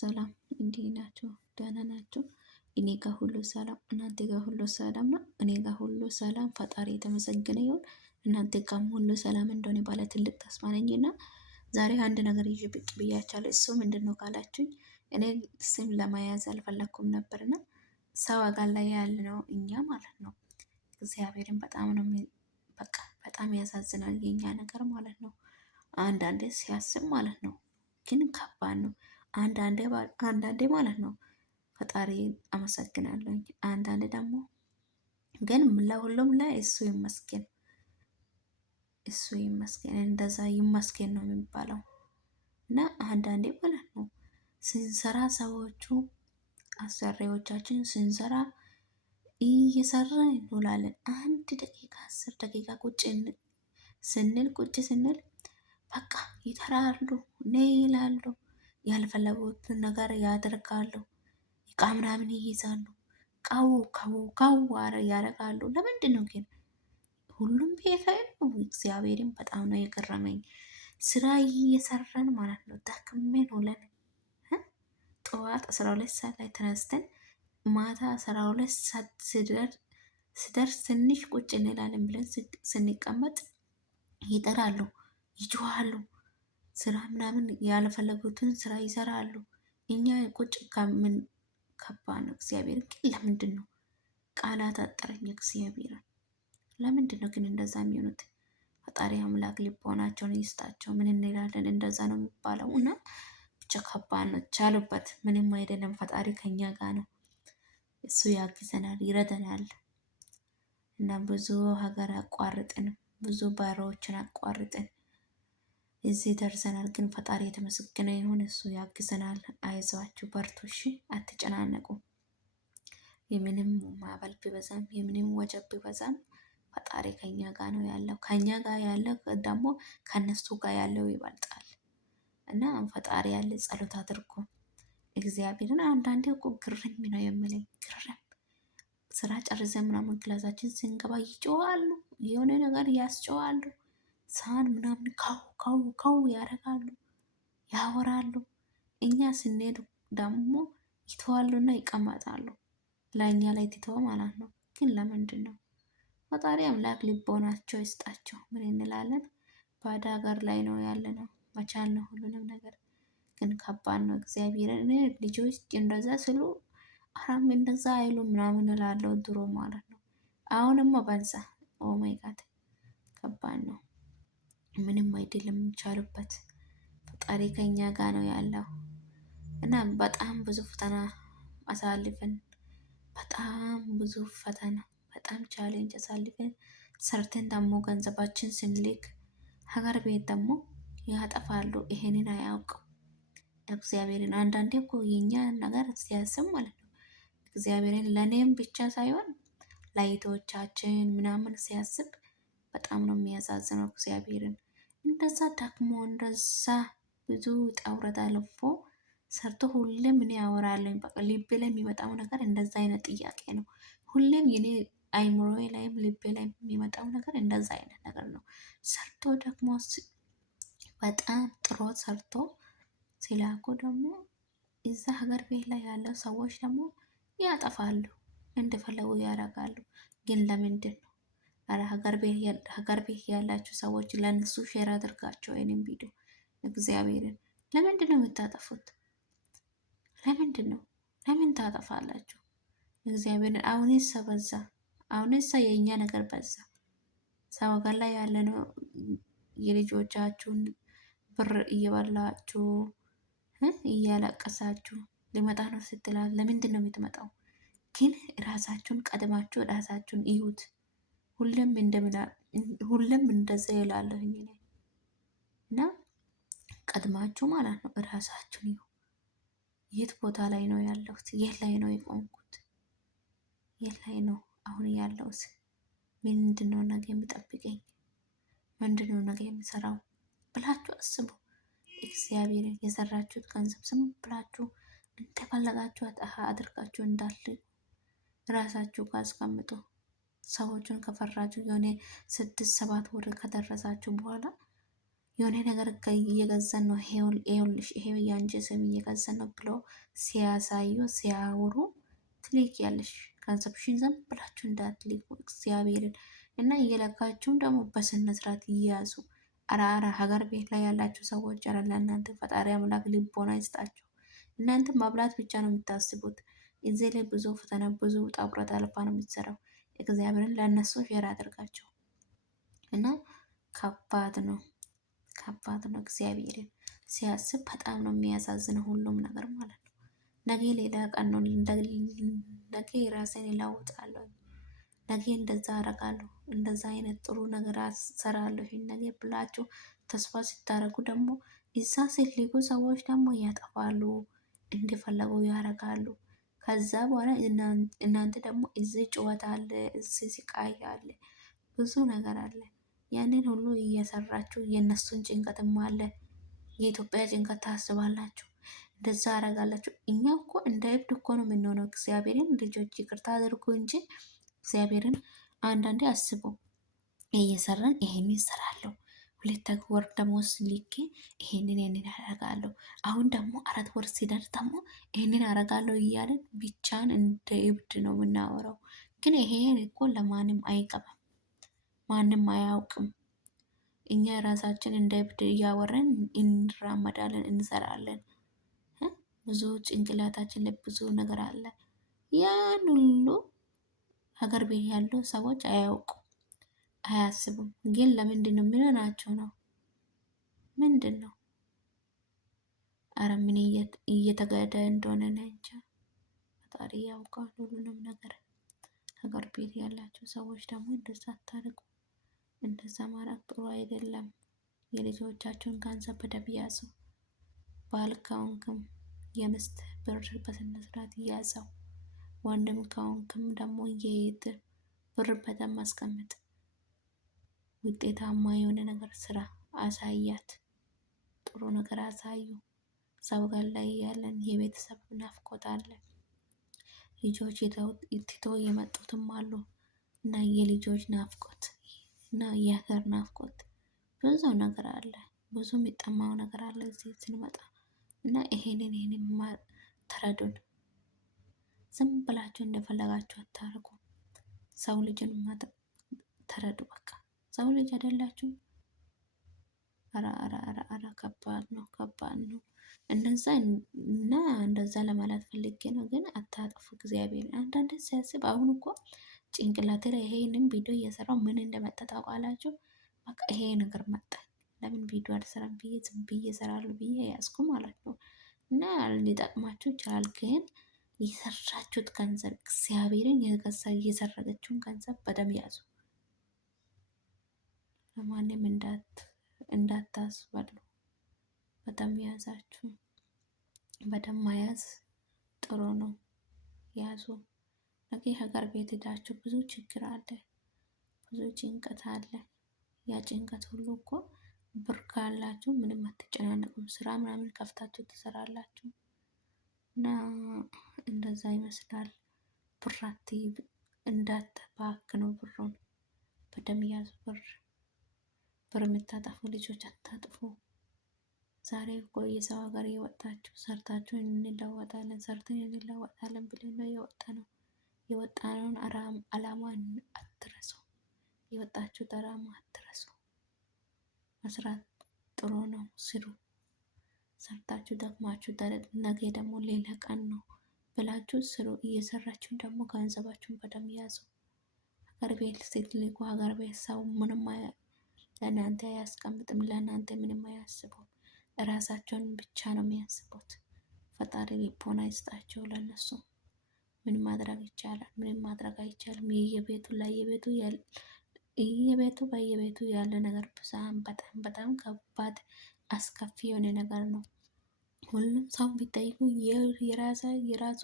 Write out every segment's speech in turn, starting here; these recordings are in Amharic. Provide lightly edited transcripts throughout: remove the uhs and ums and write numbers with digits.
ሰላም እንዴት ናችሁ? ደህና ናችሁ? እኔ ጋር ሁሉ ሰላም፣ እናንተ ጋር ሁሉ ሰላም ነው? እኔ ጋር ሁሉ ሰላም፣ ፈጣሪ የተመሰገነ ይሁን። እናንተ ጋርም ሁሉ ሰላም እንደሆነ ባለ ትልቅ ተስፋ ነኝና ዛሬ አንድ ነገር ይዤ ብቅ ብያቻለሁ። እሱ ምንድን ነው ካላችሁኝ፣ እኔ ስም ለመያዝ አልፈለኩም ነበርና ሰው አጋር ላይ ያለ ነው እኛ ማለት ነው። እግዚአብሔርን በጣም ነው በቃ በጣም ያሳዝናል የኛ ነገር ማለት ነው። አንዳንዴ ሲያስብ ማለት ነው ግን ከባድ ነው። አንዳንዴ ማለት ነው ፈጣሪ አመሰግናለሁ። አንዳንዴ ደግሞ ግን ለሁሉም ላይ እሱ ይመስገን፣ እሱ ይመስገን፣ እንደዛ ይመስገን ነው የሚባለው። እና አንዳንዴ ማለት ነው ስንሰራ ሰዎቹ አሰሪዎቻችን ስንሰራ እየሰራን እንውላለን። አንድ ደቂቃ 10 ደቂቃ ቁጭ ስንል በቃ ይተራሉ ነይ ይላሉ። ያልፈለጉትን ነገር ያደርጋሉ። እቃ ምናምን ይይዛሉ። ቀው ከው ከው ያደርጋሉ። ለምንድን ነው ግን? ሁሉም ቤት ላይ ነው። እግዚአብሔርን በጣም ነው የገረመኝ። ስራ እየሰራን ማለት ነው ደክሜን ውለን ጠዋት 12 ሰዓት ላይ ተነስተን ማታ 12 ሰዓት ስደርስ ትንሽ ቁጭ እንላለን ብለን ስንቀመጥ ይጠራሉ፣ ይጮሃሉ። ስራ ምናምን ያልፈለጉትን ስራ ይሰራሉ። እኛ ቁጭ ከምን ከባድ ነው። እግዚአብሔር ግን ለምንድን ነው ቃላት አጠረኝ። እግዚአብሔር ለምንድን ነው ግን እንደዛ የሚሆኑት? ፈጣሪ አምላክ ልቦናቸውን ይስጣቸው። ምን እንላለን? እንደዛ ነው የሚባለው እና ብቻ ከባድ ነው። ቻሉበት፣ ምንም አይደለም። ፈጣሪ ከኛ ጋር ነው። እሱ ያግዘናል፣ ይረደናል። እና ብዙ ሀገር አቋርጥን፣ ብዙ ባሮችን አቋርጥን እዚህ ደርሰናል። ግን ፈጣሪ የተመሰገነ ይሁን፣ እሱ ያግዘናል። አይዟችሁ፣ በርቱ፣ እሺ፣ አትጨናነቁ። የምንም ማዕበል ቢበዛም የምንም ወጀብ ቢበዛም ፈጣሪ ከኛ ጋር ነው ያለው። ከኛ ጋር ያለው ደግሞ ከነሱ ጋር ያለው ይበልጣል። እና ፈጣሪ ያለ ጸሎት አድርጎ እግዚአብሔርን አንዳንዴ እኮ ግርም ነው የምለኝ። ግርም ስራ ጨርሰን ምናምን ክላሳችን ስንገባ ይጮዋሉ፣ የሆነ ነገር ያስጮዋሉ። ሳህን ምናምን ካው ካው ካው ያደርጋሉ፣ ያወራሉ። እኛ ስንሄዱ ደግሞ ይተዋሉና ይቀመጣሉ፣ ለእኛ ላይ ትተው ማለት ነው። ግን ለምንድን ነው? ፈጣሪ አምላክ ልቦናቸው ይስጣቸው። ምን እንላለን? ባዳ ሀገር ላይ ነው ያለ ነው። መቻል ነው ሁሉንም ነገር። ግን ከባድ ነው። እግዚአብሔርን እኔ ልጆች እንደዛ ስሉ አራም እንደዛ አይሉ ምናምን እላለሁ ድሮ ማለት ነው። አሁንማ በዛ። ኦ ማይ ጋድ ከባድ ነው። ምንም አይደለም የሚቻሉበት። ፈጣሪ ከኛ ጋር ነው ያለው እና በጣም ብዙ ፈተና አሳልፈን በጣም ብዙ ፈተና በጣም ቻሌንጅ አሳልፈን ሰርተን ደግሞ ገንዘባችን ስንልክ ሀገር ቤት ደግሞ ያጠፋሉ። ይሄንን አያውቅም እግዚአብሔርን። አንዳንዴ እኮ የኛ ነገር ሲያስብ ማለት ነው እግዚአብሔርን ለእኔም ብቻ ሳይሆን ለይቶቻችን ምናምን ሲያስብ በጣም ነው የሚያሳዝነው። እግዚአብሔርን እንደዛ ዳክሞ እንደዛ ብዙ ውጣ ውረድ አልፎ ሰርቶ ሁሌም እኔ አወራለኝ። በቃ ልቤ ላይ የሚመጣው ነገር እንደዛ አይነት ጥያቄ ነው። ሁሌም የኔ አይምሮዬ ላይም ልቤ ላይ የሚመጣው ነገር እንደዛ አይነት ነገር ነው። ሰርቶ ደግሞ በጣም ጥሮ ሰርቶ ሲላኩ ደግሞ እዛ ሀገር ቤት ላይ ያለው ሰዎች ደግሞ ያጠፋሉ፣ እንደፈለጉ ያደርጋሉ። ግን ለምንድን ነው? አረ ሀገር ቤት ያላችሁ ሰዎች ለእነሱ ሼር አድርጋቸው ይህንን ቪዲዮ። እግዚአብሔርን ለምንድን ነው የምታጠፉት? ለምንድን ነው? ለምን ታጠፋላችሁ? እግዚአብሔርን አሁንስ በዛ። አሁንስ የእኛ ነገር በዛ። ሰው ሀገር ላይ ያለ ነው የልጆቻችሁን ብር እየበላችሁ እያለቀሳችሁ ሊመጣ ነው ስትላል ለምንድን ነው የምትመጣው? ግን ራሳችሁን ቀድማችሁ ራሳችሁን እዩት። ሁሌም እንደዛ ይላለሁኝ እኔ እና ቀድማችሁ ማለት ነው ራሳችሁን እዩ። የት ቦታ ላይ ነው ያለሁት? የት ላይ ነው የቆምኩት? የት ላይ ነው አሁን ያለሁት? ምንድነው ነገ የሚጠብቀኝ? ምንድነው ነገ የሚሰራው ብላችሁ አስቡ። እግዚአብሔርን የሰራችሁት ገንዘብ ዝም ብላችሁ እንደፈለጋችሁ አድርጋችሁ እንዳለ ራሳችሁ ጋር አስቀምጡ። ሰዎቹን ከፈራችሁ የሆነ 6-7 ወር ከደረሳችሁ በኋላ የሆነ ነገር እየገዛን ነው፣ ይኸውልሽ ይሄ የአንቺ ስም እየገዛን ነው ብሎ ሲያሳዩ ሲያወሩ ትልኪያለሽ። ገንዘብሽን ዝም ብላችሁ እንዳትልኩ እግዚአብሔርን እና እየለካችሁም ደግሞ በስነ ስርዓት እያያዙ። አራ ሀገር ቤት ላይ ያላችሁ ሰዎች አረ ለእናንተ ፈጣሪ አምላክ ልቦና ይስጣችሁ። እናንተ ማብላት ብቻ ነው የምታስቡት። እዚህ ላይ ብዙ ፈተና ብዙ ውጣ ውረድ አልፋ ነው የምትሰራው። እግዚአብሔርን ለእነሱ ሼር አድርጋቸው እና ከባድ ነው ከባድ ነው። እግዚአብሔርን ሲያስብ በጣም ነው የሚያሳዝነው ሁሉም ነገር ማለት ነው። ነገ ሌላ ቀን ነው። ነገ ራሴን ይለውጣለሁ፣ ነገ እንደዛ አረጋለሁ፣ እንደዛ አይነት ጥሩ ነገር አሰራለሁ ይሄን ነገ ብላችሁ ተስፋ ስታረጉ ደግሞ እዛ ሲልኩ ሰዎች ደግሞ ያጠፋሉ፣ እንደፈለጉ ያረጋሉ። ከዛ በኋላ እናንተ ደግሞ እዚህ ጩኸት አለ፣ እዚህ ስቃይ አለ፣ ብዙ ነገር አለ። ያንን ሁሉ እየሰራችሁ የእነሱን ጭንቀትም አለ፣ የኢትዮጵያ ጭንቀት ታስባላችሁ፣ እንደዛ አረጋላችሁ። እኛ እኮ እንደ እብድ እኮ ነው የምንሆነው። እግዚአብሔርን ልጆች ይቅርታ አድርጉ እንጂ እግዚአብሔርን አንዳንዴ አስቡ። እየሰራን ይሄን ይሰራለሁ፣ ሁለት ወር ደሞዝ ልኬ ይሄንን አረጋለሁ፣ አሁን ደግሞ 4 ወር ሲደርስ ደግሞ ይሄንን አረጋለሁ እያለን ብቻን እንደ እብድ ነው የምናወራው። ግን ይሄን እኮ ለማንም አይገባም፣ ማንም አያውቅም። እኛ ራሳችን እንደ እብድ እያወረን እንራመዳለን፣ እንሰራለን። ብዙ ጭንቅላታችን ላይ ብዙ ነገር አለ። ያን ሁሉ ሀገር ቤት ያሉ ሰዎች አያውቁም፣ አያስቡም። ግን ለምንድን ነው ናቸው ነው ምንድን ነው? አረ ምን እየተገዳ እንደሆነ እንጃ። ፈጣሪ ያውቃል ሁሉንም ነገር። ሀገር ቤት ያላቸው ሰዎች ደግሞ እንደዛ አታርጉ። እንደዛ ማድረግ ጥሩ አይደለም። የልጆቻቸውን ገንዘብ በደንብ ያዙ። ባል ከሆንክም የምስት ብር በስነ ስርዓት ያዘው። ወንድም ከሆንክም ደግሞ የየት ብር በደንብ አስቀምጥ። ውጤታማ የሆነ ነገር ስራ አሳያት። ጥሩ ነገር አሳዩ። ሰው ጋር ላይ ያለን የቤተሰብ ናፍቆት አለ። ልጆች ትቶ የመጡትም አሉ እና የልጆች ናፍቆት እና የሀገር ናፍቆት ብዙ ነገር አለ። ብዙ የሚጠማው ነገር አለ እዚህ ስንመጣ እና ይሄንን ተረዱን። ዝም ብላችሁ እንደፈለጋችሁ አታርጉ። ሰው ልጅን ተረዱ። በቃ ሰው ልጅ አይደላችሁ። አራ ከባድ ነው፣ ከባድ ነው። እንደዛ እና እንደዛ ለማለት ፈልጌ ነው። ግን አታጥፉ እግዚአብሔር። አንዳንድ ሲያስብ አሁን እኮ ጭንቅላቴ ላይ ይሄንን ቪዲዮ እየሰራው ምን እንደመጣ ታውቃላችሁ? በቃ ይሄ ነገር መጣ። ለምን ቪዲዮ አልሰራም ብዬ ዝም ብዬ እሰራለሁ ብዬ ያዝኩ ማለት ነው። እና ሊጠቅማችሁ ይችላል። ግን የሰራችሁት ገንዘብ እግዚአብሔርን የሰረገችውን ገንዘብ በደንብ ያዙ። ለማንም እንዳታስበሉ። በደንብ ያዛችሁ። በደንብ መያዝ ጥሩ ነው። ያዙ። ነገ ሀገር ቤት ሄዳችሁ ብዙ ችግር አለ፣ ብዙ ጭንቀት አለ። ያ ጭንቀት ሁሉ እኮ ብር ካላችሁ ምንም አትጨናነቁም። ስራ ምናምን ከፍታችሁ ትሰራላችሁ እና እንደዛ ይመስላል። ብራት እንዳትባክኑ፣ ብሩን በደንብ ያዙ። ብር የምታጠፉ ልጆች አታጥፉ። ዛሬ እኮ የሰው ሀገር የወጣችሁ ሰርታችሁ እንለወጣለን፣ ሰርተን እንለወጣለን ብለን ነው የወጣነው። የወጣነውን አላማ አትረሱ። የወጣችሁት አላማ አትረሱ። መስራት ጥሩ ነው፣ ስሩ። ሰርታችሁ ደግማችሁ ነገ ደግሞ ሌላ ቀን ነው ብላችሁ ስሩ። እየሰራችሁ ደግሞ ገንዘባችሁን በደንብ ያዙ። ሀገር ቤት ስትልኩ ሀገር ቤት ሰው ምንም ለእናንተ አያስቀምጥም፣ ለእናንተ ምንም አያስቡም። እራሳቸውን ብቻ ነው የሚያስቡት። ፈጣሪ ልቦና ይስጣቸው ለነሱ። ምን ማድረግ ይቻላል? ምንም ማድረግ አይቻልም። በየቤቱ ያለ ነገር በጣም በጣም ከባድ አስከፊ የሆነ ነገር ነው። ሁሉም ሰው ቢጠይቁ የራሱ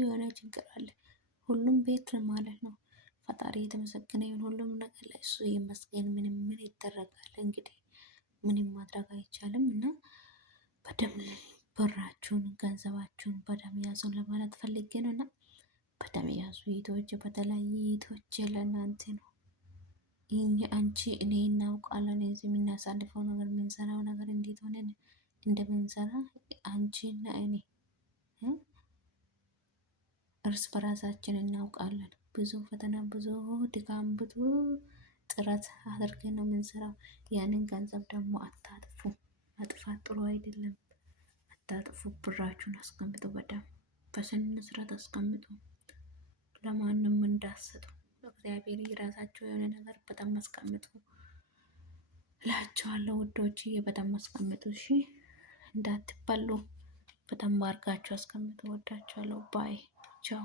የሆነ ችግር አለ። ሁሉም ቤት ማለት ነው። ፈጣሪ የተመሰገነ ይሁን። ሁሉም ነገር ላይ እሱ ይመስገን። ምን ይደረጋል እንግዲህ ምንም ማድረግ አይቻልም እና በደም ብራችሁን ገንዘባችሁን በደም ያዙን ለማለት ፈልጌ ነው። እና በደም ያዙ ይቶች፣ በተለይ ይቶች ለእናንተ ነው። አንቺ እኔ እናውቃለን እዚህ የምናሳልፈው ነገር የምንሰራው ነገር እንዴት ሆነን እንደምንሰራ አንቺና እኔ እርስ በራሳችን እናውቃለን። ብዙ ፈተና፣ ብዙ ድካም፣ ብዙ ጥረት አድርገን ነው የምንሰራው። ያንን ገንዘብ ደግሞ አታጥፉ። መጥፋት ጥሩ አይደለም። አታጥፉ። ብራችሁን አስቀምጡ። በደንብ በስነ ስርዓት አስቀምጡ። ለማንም እንዳሰጡ እግዚአብሔር የራሳቸው የሆነ ነገር በጣም አስቀምጡ እላቸዋለሁ። ውዶች በጣም አስቀምጡ እሺ፣ እንዳትበሉ በጣም አድርጋችሁ አስቀምጡ። ወዳቸዋለሁ። ባይ ቻው።